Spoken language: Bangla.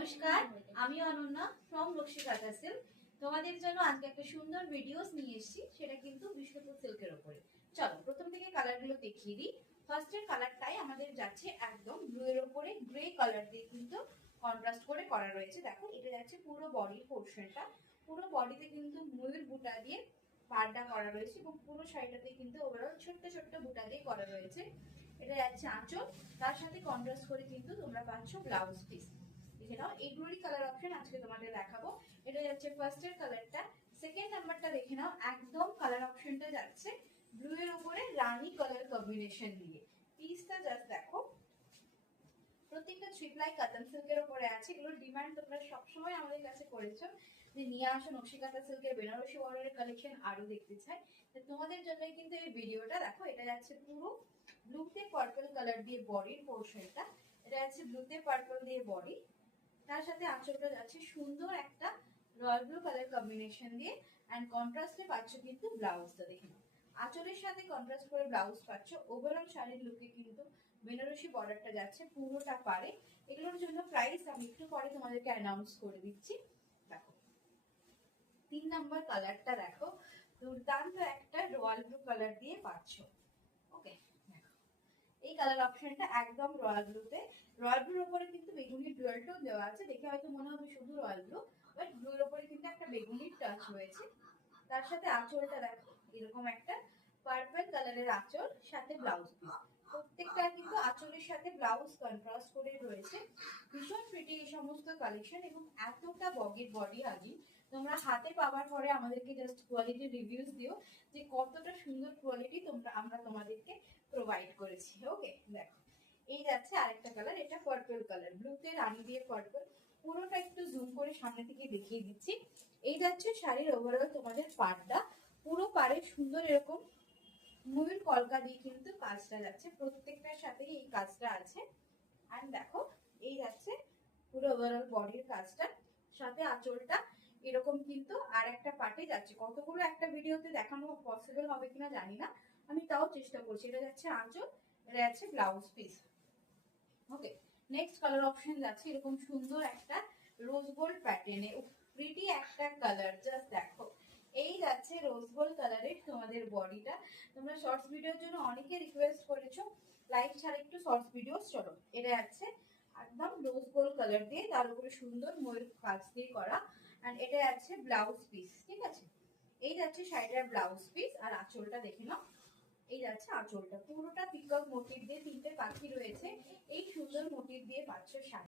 নমস্কার, আমি অনন্যা ফ্রম রক্ষিকাতা সিল্ক। তোমাদের জন্য আজকে একটা সুন্দর ভিডিওস নিয়ে এসেছি, সেটা কিন্তু বিষ্ণুপুর সিল্কের উপরে। চলো প্রথম থেকে কালারগুলো দেখিয়ে দিই। ফার্স্টের কালারটাই আমাদের যাচ্ছে একদম ব্লু এর উপরে গ্রে কালার দিয়ে কিন্তু কন্ট্রাস্ট করে করা রয়েছে। দেখো এটা যাচ্ছে পুরো বডি পোর্শনটা, পুরো বডিতে কিন্তু ময়ূর বুটা দিয়ে পাড়টা করা রয়েছে এবং পুরো শাড়িটাতে কিন্তু ওভারঅল ছোট্ট ছোট্ট বুটা দিয়ে করা রয়েছে। এটা যাচ্ছে আঁচল, তার সাথে কন্ট্রাস্ট করে কিন্তু তোমরা পাচ্ছ ব্লাউজ পিস। দেখে নাও এইগুলোরই কালার অপশন আজকে তোমাদের দেখাবো। এটা যাচ্ছে ফার্স্টের কালারটা। সেকেন্ড নাম্বারটা দেখে নাও, একদম কালার অপশনটা যাচ্ছে ব্লু এর উপরে রানী কালার কম্বিনেশন দিয়ে। পিসটা জাস্ট দেখো, প্রত্যেকটা থ্রি প্লাই কাতান সিল্কের উপরে আছে। এগুলোর ডিমান্ড তোমরা সবসময় আমাদের কাছে করেছো যে নিয়ে আসো নকশিকাতা সিল্কের বেনারসি বর্ডারের কালেকশন আরো দেখতে চাই। তোমাদের জন্যই কিন্তু এই ভিডিওটা। দেখো এটা যাচ্ছে পুরো ব্লুতে পার্পল কালার দিয়ে বডির পোর্শনটা। এটা যাচ্ছে ব্লুতে পার্পল দিয়ে বডি, তার সাথে আঁচলটা যাচ্ছে সুন্দর একটা রয়্যাল ব্লু কালার কম্বিনেশন দিয়ে। এন্ড কন্ট্রাস্টে পাচ্ছ কিন্তু ব্লাউজটা দেখে নাও, আঁচলের সাথে কন্ট্রাস্ট করে ব্লাউজ পাচ্ছ। ওভারঅল শাড়ির লুকে কিন্তু বেনারসি বর্ডারটা যাচ্ছে পুরোটা পারে। এগুলোর জন্য প্রাইস আমি একটু পরে তোমাদেরকে অ্যানাউন্স করে দিচ্ছি। দেখো 3 নাম্বার কালারটা দেখো, দুর্দান্ত একটা রয়্যাল ব্লু কালার দিয়ে পাচ্ছ। ওকে, এই কালার অপশনটা একদম রয়্যাল ব্লুতে। রয়্যাল ব্লুর উপরে কিন্তু বেগুনি ডুয়াল টোন দেওয়া আছে, দেখে হয়তো মনে হবে শুধু রয়্যাল ব্লু, বাট ব্লুর উপরে কিন্তু একটা বেগুনির টাচ রয়েছে। তার সাথে আঁচলটা দেখো, এরকম একটা পার্পল কালারের আঁচল, সাথে ব্লাউজ পিস। প্রত্যেকটা কিন্তু আঁচলের সাথে ব্লাউজ কন্ট্রাস্ট করে রয়েছে। ভীষণ প্রিটি এই সমস্ত কালেকশন এবং এতটা বগের বডি হাজি। তোমরা হাতে পাওয়ার পরে আমাদেরকে জাস্ট কোয়ালিটি রিভিউজ দিও যে কতটা সুন্দর কোয়ালিটি আমরা তোমাদেরকে প্রোভাইড করেছি। ওকে, দেখো এই যাচ্ছে আরেকটা কালার, এটা পার্পল কালার, ব্লুতে রানী দিয়ে পার্পল। পুরোটা একটু জুম করে সামনে থেকে দেখিয়ে দিচ্ছি। এই যাচ্ছে শাড়ির ওভারঅল তোমাদের পাড়টা, পুরো পাড়ে সুন্দর এরকম ময়ূর কলকা দিয়ে কিন্তু কাজটা যাচ্ছে, প্রত্যেকটার সাথেই এই কাজটা আছে। আর দেখো এই যাচ্ছে পুরো ওভারঅল বডির কাজটা, সাথে আঁচলটা এরকম কিন্তু আর একটা পার্টে যাচ্ছে। কতগুলো একটা ভিডিওতে দেখানো পসিবল হবে কিনা জানি না, আমি তাও চেষ্টা করছি। এটা যাচ্ছে আঁচল, এটা যাচ্ছে ব্লাউজ পিস। ওকে, নেক্সট কালার অপশন যাচ্ছে এরকম সুন্দর একটা রোজ গোল্ড প্যাটার্নে, প্রিটি একটা কালার, জাস্ট দেখো এই যাচ্ছে রোজ গোল্ড কালারের তোমাদের বডিটা। তোমরা শর্টস ভিডিওর জন্য অনেকে রিকোয়েস্ট করেছো লাইক ছাড়া একটু শর্টস ভিডিও, চলো এটা যাচ্ছে একদম রোজ গোল্ড কালার দিয়ে, তার উপরে সুন্দর ময়ূর কাজ দিয়ে করা। আর এটা যাচ্ছে ব্লাউজ পিস, ঠিক আছে। এই যাচ্ছে শাড়িটার ব্লাউজ পিস। আর আঁচলটা দেখে নাও, এই যাচ্ছে আঁচলটা পুরোটা পিকক মোটিভ দিয়ে, তিনটে পাখি রয়েছে, এই সুন্দর মোটিভ দিয়ে পাচ্ছ শাড়ি।